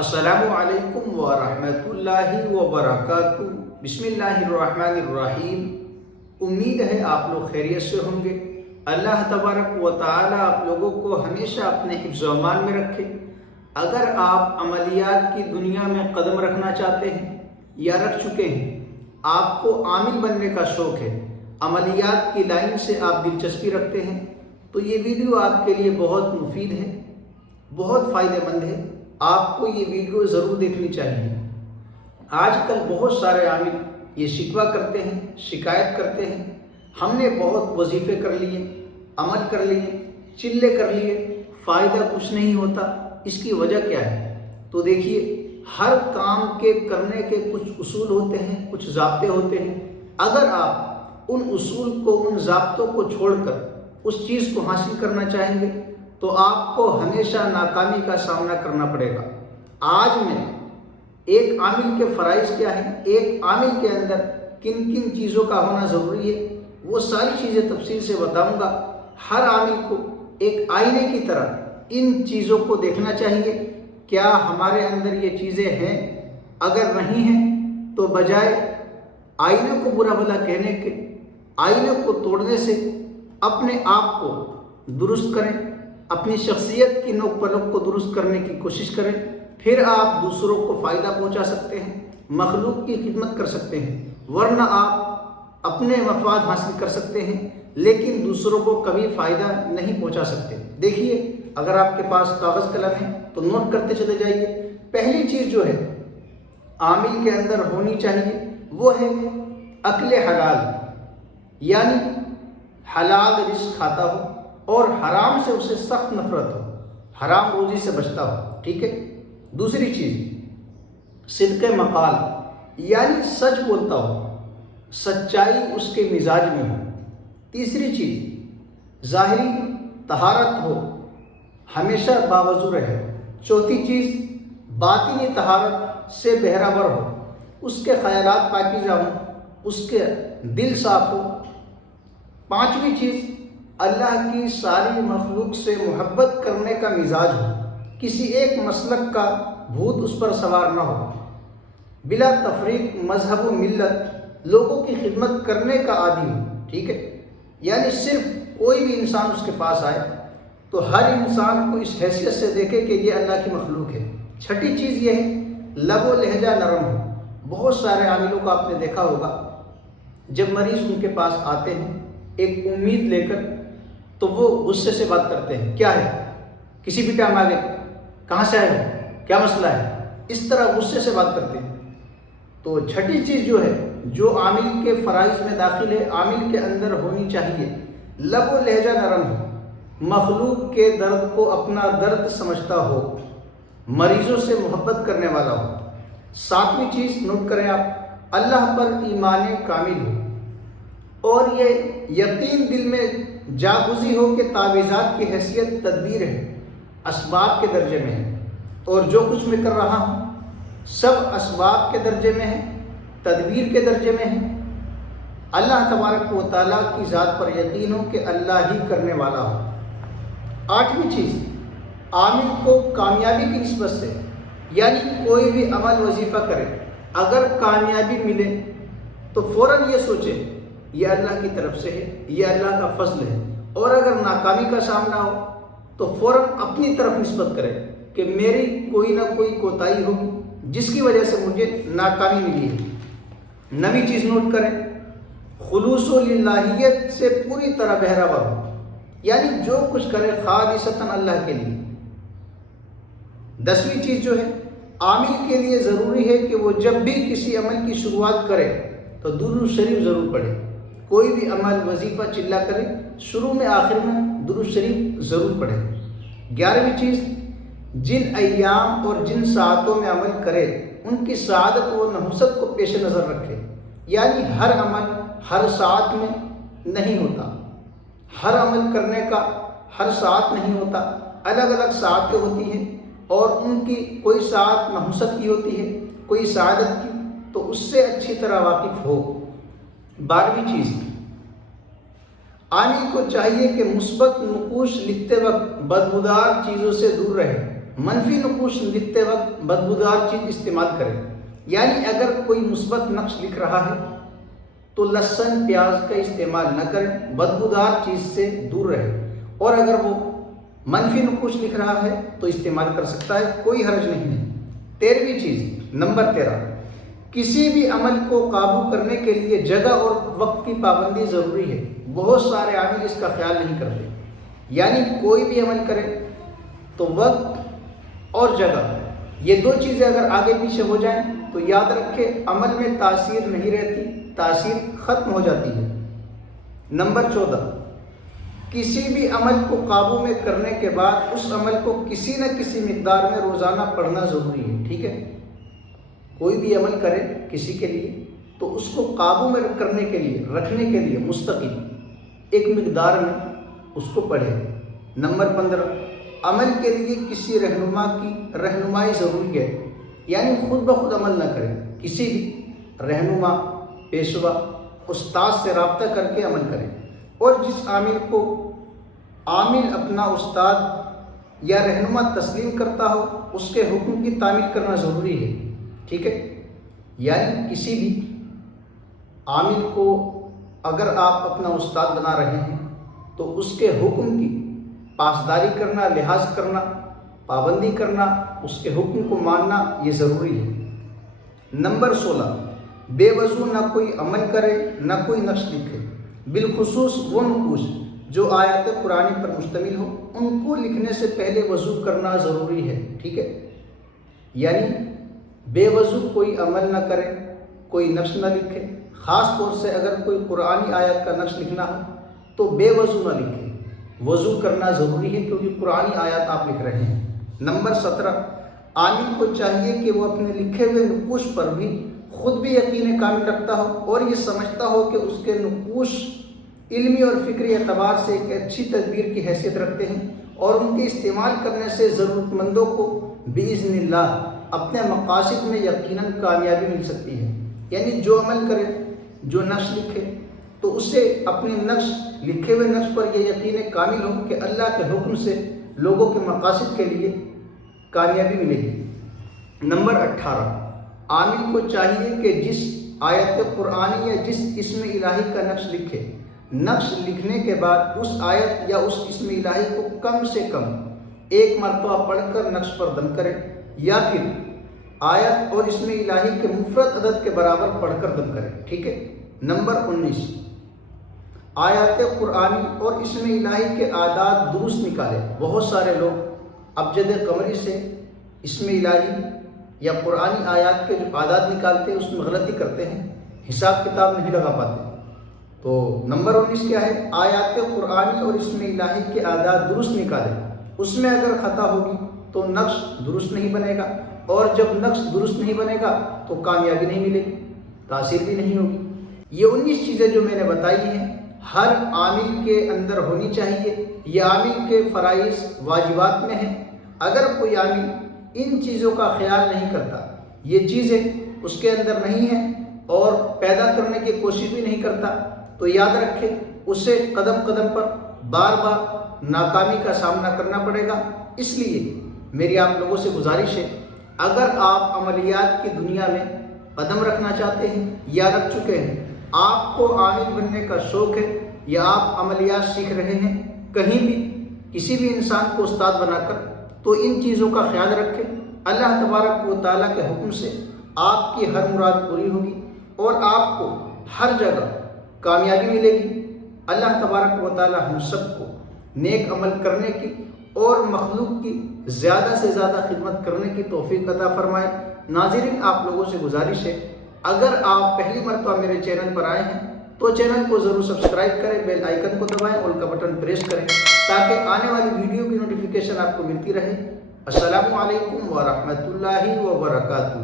السلام علیکم ورحمۃ اللہ وبرکاتہ۔ بسم اللہ الرحمن الرحیم۔ امید ہے آپ لوگ خیریت سے ہوں گے۔ اللہ تبارک و تعالی آپ لوگوں کو ہمیشہ اپنے حفظ و امان میں رکھے۔ اگر آپ عملیات کی دنیا میں قدم رکھنا چاہتے ہیں یا رکھ چکے ہیں، آپ کو عامل بننے کا شوق ہے، عملیات کی لائن سے آپ دلچسپی رکھتے ہیں، تو یہ ویڈیو آپ کے لیے بہت مفید ہے، بہت فائدہ مند ہے۔ آپ کو یہ ویڈیو ضرور دیکھنی چاہیے۔ آج کل بہت سارے عامل یہ شکوہ کرتے ہیں، شکایت کرتے ہیں، ہم نے بہت وظیفے کر لیے، عمل کر لیے، چلے کر لیے، فائدہ کچھ نہیں ہوتا، اس کی وجہ کیا ہے؟ تو دیکھیے، ہر کام کے کرنے کے کچھ اصول ہوتے ہیں، کچھ ضابطے ہوتے ہیں۔ اگر آپ ان اصول کو، ان ضابطوں کو چھوڑ کر اس چیز کو حاصل کرنا چاہیں گے تو آپ کو ہمیشہ ناکامی کا سامنا کرنا پڑے گا۔ آج میں ایک عامل کے فرائض کیا ہیں، ایک عامل کے اندر کن کن چیزوں کا ہونا ضروری ہے، وہ ساری چیزیں تفصیل سے بتاؤں گا۔ ہر عامل کو ایک آئینے کی طرح ان چیزوں کو دیکھنا چاہیے، کیا ہمارے اندر یہ چیزیں ہیں؟ اگر نہیں ہیں تو بجائے آئینے کو برا بھلا کہنے کے، آئینے کو توڑنے سے اپنے آپ کو درست کریں، اپنی شخصیت کی نوک پلک کو درست کرنے کی کوشش کریں، پھر آپ دوسروں کو فائدہ پہنچا سکتے ہیں، مخلوق کی خدمت کر سکتے ہیں، ورنہ آپ اپنے مفاد حاصل کر سکتے ہیں لیکن دوسروں کو کبھی فائدہ نہیں پہنچا سکتے۔ دیکھیے، اگر آپ کے پاس کاغذ قلم ہے تو نوٹ کرتے چلے جائیے۔ پہلی چیز جو ہے عامل کے اندر ہونی چاہیے وہ ہے اکل حلال، یعنی حلال رزق کھاتا ہو اور حرام سے اسے سخت نفرت ہو، حرام روزی سے بچتا ہو، ٹھیک ہے۔ دوسری چیز صدق مقال، یعنی سچ بولتا ہو، سچائی اس کے مزاج میں ہو۔ تیسری چیز ظاہری طہارت ہو، ہمیشہ باوضو رہے۔ چوتھی چیز باطنی طہارت سے بہرہور ہو، اس کے خیالات پاکیزہ ہوں، اس کے دل صاف ہو۔ پانچویں چیز اللہ کی ساری مخلوق سے محبت کرنے کا مزاج ہو، کسی ایک مسلک کا بھوت اس پر سوار نہ ہو، بلا تفریق مذہب و ملت لوگوں کی خدمت کرنے کا عادی ہو، ٹھیک ہے۔ یعنی صرف کوئی بھی انسان اس کے پاس آئے تو ہر انسان کو اس حیثیت سے دیکھے کہ یہ اللہ کی مخلوق ہے۔ چھٹی چیز یہ ہے لب و لہجہ نرم ہو۔ بہت سارے عاملوں کو آپ نے دیکھا ہوگا، جب مریض ان کے پاس آتے ہیں ایک امید لے کر تو وہ غصے سے بات کرتے ہیں، کیا ہے، کسی بھی ٹائم آ گئے، کہاں سے آئے ہو، کیا مسئلہ ہے، اس طرح غصے سے بات کرتے ہیں۔ تو چھٹی چیز جو ہے، جو عامل کے فرائض میں داخل ہے، عامل کے اندر ہونی چاہیے، لب و لہجہ نرم ہو، مخلوق کے درد کو اپنا درد سمجھتا ہو، مریضوں سے محبت کرنے والا ہو۔ ساتویں چیز نوٹ کریں آپ، اللہ پر ایمان کامل ہو اور یہ یقین دل میں جاگزی ہو کہ تعویذات کی حیثیت تدبیر ہے، اسباب کے درجے میں ہے، اور جو کچھ میں کر رہا ہوں سب اسباب کے درجے میں ہے، تدبیر کے درجے میں ہے۔ اللہ تبارک و تعالیٰ کی ذات پر یقین ہو کہ اللہ ہی کرنے والا ہو۔ آٹھویں چیز عامل کو کامیابی کی نسبت سے، یعنی کوئی بھی عمل وظیفہ کرے، اگر کامیابی ملے تو فوراً یہ سوچے یہ اللہ کی طرف سے ہے، یہ اللہ کا فضل ہے، اور اگر ناکامی کا سامنا ہو تو فوراً اپنی طرف نسبت کرے کہ میری کوئی نہ کوئی کوتاہی ہوگی جس کی وجہ سے مجھے ناکامی ملی ہے۔ نویں چیز نوٹ کریں، خلوص و للہیت سے پوری طرح بہرہور ہو، یعنی جو کچھ کرے خالصتاً اللہ کے لیے۔ 10ویں چیز جو ہے، عامل کے لیے ضروری ہے کہ وہ جب بھی کسی عمل کی شروعات کرے تو درود شریف ضرور پڑھے۔ کوئی بھی عمل وظیفہ چلا کرے، شروع میں آخر میں درود شریف ضرور پڑھے۔ 11ویں چیز جن ایام اور جن ساعتوں میں عمل کرے ان کی سعادت و نحوست کو پیش نظر رکھے، یعنی ہر عمل ہر ساعت میں نہیں ہوتا، ہر عمل کرنے کا ہر ساعت نہیں ہوتا، الگ الگ ساعتیں ہوتی ہیں اور ان کی کوئی ساعت نحوست کی ہوتی ہے، کوئی سعادت کی، تو اس سے اچھی طرح واقف ہو۔ 12ویں چیز عامل کو چاہیے کہ مثبت نقوش لکھتے وقت بدبودار چیزوں سے دور رہے، منفی نقوش لکھتے وقت بدبودار چیز استعمال کریں، یعنی اگر کوئی مثبت نقش لکھ رہا ہے تو لہسن پیاز کا استعمال نہ کریں، بدبودار چیز سے دور رہیں، اور اگر وہ منفی نقوش لکھ رہا ہے تو استعمال کر سکتا ہے، کوئی حرج نہیں ہے۔ 13ویں چیز، نمبر 13، کسی بھی عمل کو قابو کرنے کے لیے جگہ اور وقت کی پابندی ضروری ہے۔ بہت سارے عامل اس کا خیال نہیں کرتے، یعنی کوئی بھی عمل کرے تو وقت اور جگہ، یہ دو چیزیں اگر آگے پیچھے ہو جائیں تو یاد رکھے عمل میں تاثیر نہیں رہتی، تاثیر ختم ہو جاتی ہے۔ نمبر 14، کسی بھی عمل کو قابو میں کرنے کے بعد اس عمل کو کسی نہ کسی مقدار میں روزانہ پڑھنا ضروری ہے، ٹھیک ہے؟ کوئی بھی عمل کرے کسی کے لیے تو اس کو قابو میں کرنے کے لیے، رکھنے کے لیے مستقل ایک مقدار میں اس کو پڑھے۔ نمبر 15، عمل کے لیے کسی رہنما کی رہنمائی ضروری ہے، یعنی خود بخود عمل نہ کرے، کسی بھی رہنما، پیشوا، استاد سے رابطہ کر کے عمل کرے، اور جس عامل کو عامل اپنا استاد یا رہنما تسلیم کرتا ہو اس کے حکم کی تعمیل کرنا ضروری ہے، ٹھیک ہے؟ یعنی کسی بھی عامل کو اگر آپ اپنا استاد بنا رہے ہیں تو اس کے حکم کی پاسداری کرنا، لحاظ کرنا، پابندی کرنا، اس کے حکم کو ماننا یہ ضروری ہے۔ نمبر 16، بے وضو نہ کوئی عمل کرے نہ کوئی نقش لکھے، بالخصوص وہ نقوش جو آیات قرآنی پر مشتمل ہو، ان کو لکھنے سے پہلے وضو کرنا ضروری ہے، ٹھیک ہے؟ یعنی بے وضو کوئی عمل نہ کرے، کوئی نقش نہ لکھے، خاص طور سے اگر کوئی قرآنی آیت کا نقش لکھنا ہو تو بے وضو نہ لکھے، وضو کرنا ضروری ہے کیونکہ قرآنی آیات آپ لکھ رہے ہیں۔ نمبر 17، عامل کو چاہیے کہ وہ اپنے لکھے ہوئے نقوش پر بھی خود بھی یقین کامل رکھتا ہو اور یہ سمجھتا ہو کہ اس کے نقوش علمی اور فکری اعتبار سے ایک اچھی تدبیر کی حیثیت رکھتے ہیں، اور ان کے استعمال کرنے سے ضرورت مندوں کو بإذن اللہ اپنے مقاصد میں یقیناً کامیابی مل سکتی ہے۔ یعنی جو عمل کرے، جو نقش لکھے، تو اسے اپنے نقش، لکھے ہوئے نقش پر یہ یقین کامل ہو کہ اللہ کے حکم سے لوگوں کے مقاصد کے لیے کامیابی ملے گی۔ نمبر 18، عامل کو چاہیے کہ جس آیت قرآنی یا جس اسم الہی کا نقش لکھے، نقش لکھنے کے بعد اس آیت یا اس اسم الہی کو کم سے کم ایک مرتبہ پڑھ کر نقش پر دم کرے، یا پھر آیت اور اسم الہی کے مفرد عدد کے برابر پڑھ کر دم کرے، ٹھیک ہے؟ نمبر 19، آیات قرآنی اور اسم الہی کے اعداد درست نکالے۔ بہت سارے لوگ ابجد قمری سے اسم الہی یا قرآنی آیات کے جو اعداد نکالتے ہیں اس میں غلطی کرتے ہیں، حساب کتاب نہیں لگا پاتے۔ تو نمبر 19 کیا ہے؟ آیات قرآنی اور اسم الہی کے اعداد درست نکالے، اس میں اگر خطا ہوگی تو نقش درست نہیں بنے گا، اور جب نقش درست نہیں بنے گا تو کامیابی نہیں ملے گی، تاثیر بھی نہیں ہوگی۔ یہ 19 چیزیں جو میں نے بتائی ہیں ہر عامل کے اندر ہونی چاہیے، یہ عامل کے فرائض واجبات میں ہیں۔ اگر کوئی عامل ان چیزوں کا خیال نہیں کرتا، یہ چیزیں اس کے اندر نہیں ہیں اور پیدا کرنے کی کوشش بھی نہیں کرتا، تو یاد رکھے اسے قدم قدم پر بار بار ناکامی کا سامنا کرنا پڑے گا۔ اس لیے میری آپ لوگوں سے گزارش ہے، اگر آپ عملیات کی دنیا میں قدم رکھنا چاہتے ہیں یا رکھ چکے ہیں، آپ کو عامل بننے کا شوق ہے یا آپ عملیات سیکھ رہے ہیں، کہیں بھی کسی بھی انسان کو استاد بنا کر، تو ان چیزوں کا خیال رکھیں۔ اللہ تبارک و تعالیٰ کے حکم سے آپ کی ہر مراد پوری ہوگی اور آپ کو ہر جگہ کامیابی ملے گی۔ اللہ تبارک و تعالیٰ ہم سب کو نیک عمل کرنے کی اور مخلوق کی زیادہ سے زیادہ خدمت کرنے کی توفیق عطا فرمائے۔ ناظرین، آپ لوگوں سے گزارش ہے، اگر آپ پہلی مرتبہ میرے چینل پر آئے ہیں تو چینل کو ضرور سبسکرائب کریں، بیل آئیکن کو دبائیں، آل کا بٹن پریس کریں تاکہ آنے والی ویڈیو کی نوٹیفیکیشن آپ کو ملتی رہے۔ السلام علیکم ورحمۃ اللہ وبرکاتہ۔